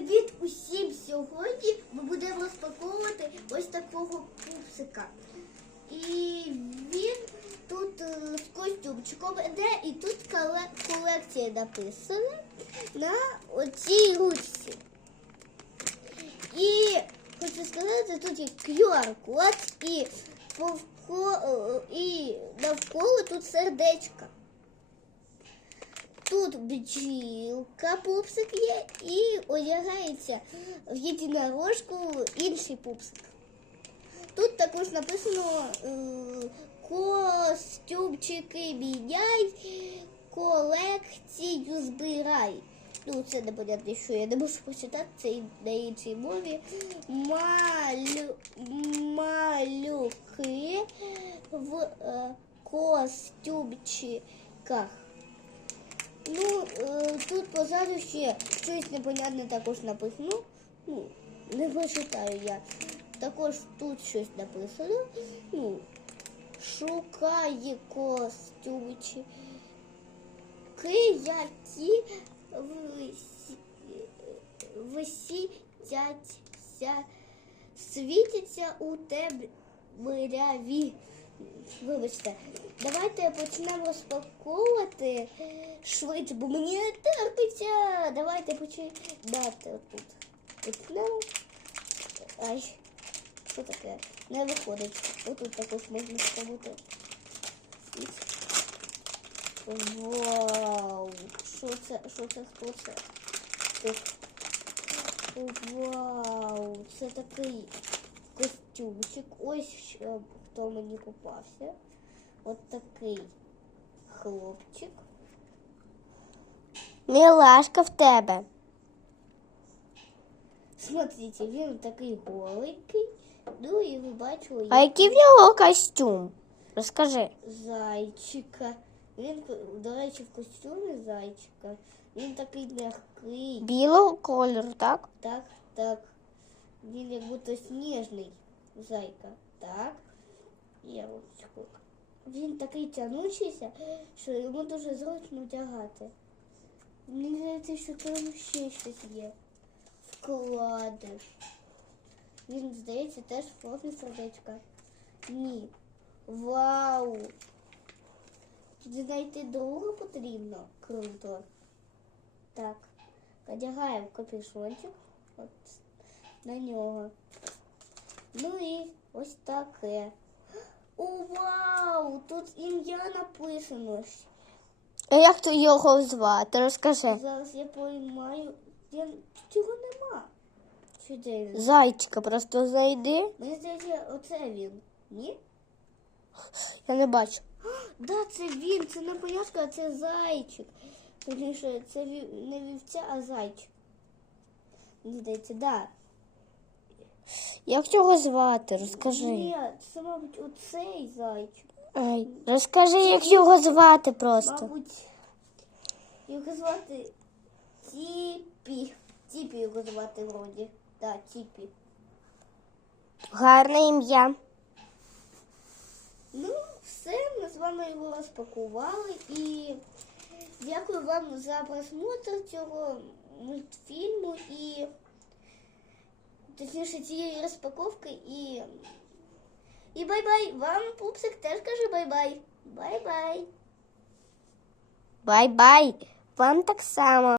Привіт усім! Сьогодні ми будемо розпаковувати ось такого пупсика. І він тут е, з костюмчиком іде, і тут колекція написана на оцій ручці. І хочу сказати, тут є QR-код е, і навколо тут сердечко. Тут бджілка пупсик є і одягається в єдинорожку інший пупсик. Тут також написано е, костюмчики міняй, колекцію збирай. Ну, це непонятно, що я не можу почитати це на іншій мові. Малю, малюки в е, костюмчиках. Ну, е, тут позаду ще щось непонятне також написано. Ну, не прочитаю я. Також тут щось написано. Ну, шукає костюмчики, які висі- висітяться, світяться у темряві. Вибачте, давайте почнемо розпаковувати швидше, бо мені не терпиться. Давайте починати тут. Почнемо. Ай, що таке? Не виходить. Отут також можна спробувати. Вау! Що це? Що це? Хто це? Вау! Це такий костюмчик. Ось що, хто мені попався. От такий хлопчик. Мілашка в тебе. Смотрите, він такий голенький. Ну і ви бачили А який в нього костюм? Розкажи. зайчика. Він, до речі, в костюмі зайчика. Він такий м'який. Білого кольору, так? Так, так. Він як будто сніжний Зайка. Так. Я ручку. Він такий тянучийся, що йому дуже зручно вдягати. Мені здається, що там ще щось є. Вкладиш. Він, здається, теж формі сердечка. Ні. Вау! Тут знайти друга потрібно. Круто. Так. Одягаємо капюшончик от на нього. Ну і ось таке. О, вау! Тут ім'я написано. А як то його звати? Розкажи. Зараз я поймаю. Я... Тут його нема. Чи де він? Зайчика просто знайди. Мені здається, оце він. Ні? Я не бачу. Да, це він, це не поняшка, а це зайчик. Точніше, це вів- не вівця, а зайчик. Мені здається, да. Як його звати? Розкажи. Ні, це, мабуть, оцей зайчик. Ай, розкажи, як його звати просто. Мабуть, його звати Тіпі. Тіпі його звати вроді. Так, Тіпі. Гарне ім'я. Ну, все, ми з вами його розпакували і дякую вам за просмотр цього мультфільму і точніше цієї розпаковки і. І бай-бай! Вам пупсик теж каже бай-бай. Бай-бай! Бай-бай. Вам так само.